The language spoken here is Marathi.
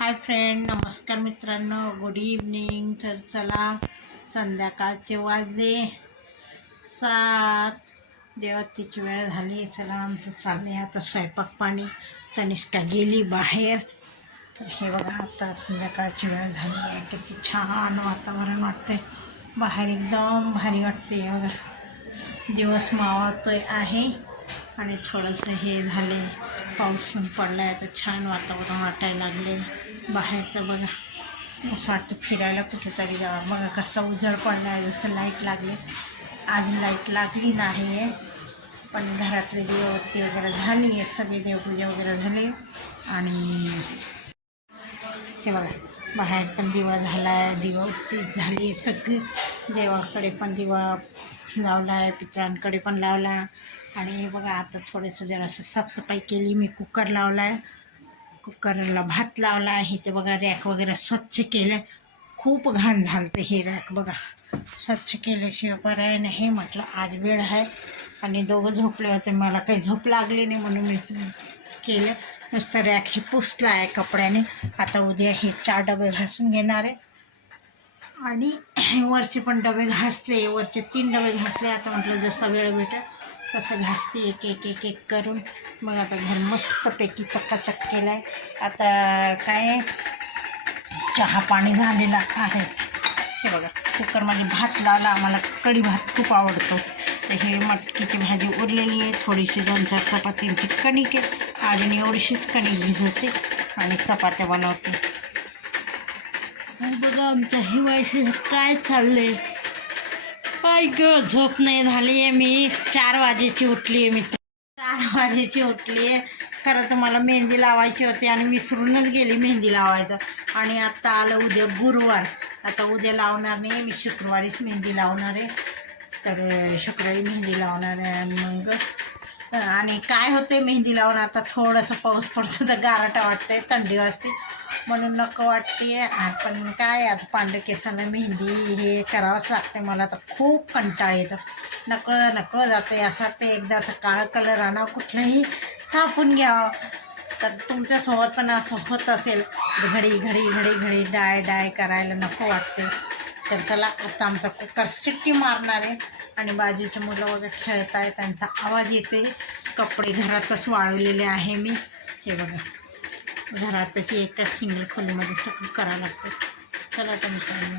हाय फ्रेंड, नमस्कार मित्रांनो, गुड इव्हनिंग. तर चला, संध्याकाळचे वाजले 7. देवतेची वेळ झाली. चला, आमचं चालले आता स्वयंपाक पाणी. तनिष्का गेली बाहेर. तर हे बघा, आता संध्याकाळची वेळ झाली आहे. किती छान वातावरण वाटते बाहेर, एकदम भारी वाटते. बघा, दिवस मावळतोय आहे आणि थोडंसं हे झाले, पाऊस पण पडला आहे. तर छान वातावरण वाटायला लागले बाहेर. तर बघा, असं वाटतं फिरायला कुठेतरी जावं. बघा कसा उजेड पडला आहे, जसं लाईट लागली. आज लाईट लागली नाही आहे, पण घरातले दिवाबत्ती वगैरे झाली आहे, सगळे देवपूजा वगैरे झाले. आणि हे बघा, बाहेर पण दिवा झाला आहे, दिवाबत्ती झाली सगळी. देवाकडे पण दिवा लावला आहे, पितरांकडे पण लावला. आणि हे बघा, आता थोडंसं जरासं साफसफाई केली. मी कुकर लावला आहे, कुकरला भात लावला आहे. ते बघा, रॅक वगैरे स्वच्छ केलं. खूप घाण झालं ते हे रॅक. बघा, स्वच्छ केल्याशिवाय पर्याय नाही. म्हटलं आज वेळ आहे आणि दोघं झोपले होते, मला काही झोप लागली नाही म्हणून मी केलं. नुसतं रॅक हे पुसलं आहे कपड्याने. आता उद्या हे 4 डबे घासून घेणार आहे आणि वरचे पण डबे घासले, वरचे 3 डबे घासले. आता म्हटलं जसं वेळ भेटेल तसं घासते, एक एक एक एक करून. मग आता घर मस्तपैकी चकाचक केलं आहे. आता काय, चहा पाणी झालेलं आहे. हे बघा, कुकरमध्ये भात लावला. आम्हाला कढी भात खूप आवडतो. तर हे मटकीची भाजी उरलेली आहे, थोडीशी 2-4 चपात्यांची कणिक आहे. अजून एवढीशीच कणिक भिजवते आणि चपात्या बनवते. बघा, आमचं हिवाळी काय चाललंय. काय ग, झोप नाही झाली आहे. मी 4 वाजेची उठली आहे मित्र, 4 वाजेची उठली आहे. खरं तर मला मेहंदी लावायची होती आणि विसरूनच गेली मेहंदी लावायचं. आणि आत्ता आलं उद्या गुरुवार. आता उद्या लावणार नाही, मी शुक्रवारीच मेहंदी लावणार आहे. तर शुक्रवारी मेहंदी लावणार आहे. मग आणि काय होते मेहंदी लावून, आता थोडंसं पाऊस पडतो तर गारठा वाटते, थंडी वाजते म्हणून नको वाटते. पण काय, आता पांढऱ्या केसाला मेहंदी हे करावंच लागते. मला तर खूप कंटाळा येतो, नको नको जाते. असं वाटतं एकदाचं काळा कलर आणावं, कुठलंही कापून घ्यावं. तर तुमच्यासोबत पण असं होत असेल, घडी घडी घडी घडी डाय करायला नको वाटते. तर चला, आता आमचा कुकर शिट्टी मारणार आहे आणि बाजूचे मुलं वगैरे खेळत आहे, त्यांचा आवाज येते. कपडे घरातच वाळवलेले आहे मी. हे बघा, घरातच एकाच सिंगल खोलीमध्ये सगळं करावं लागतं. चला तर मित्रांनो,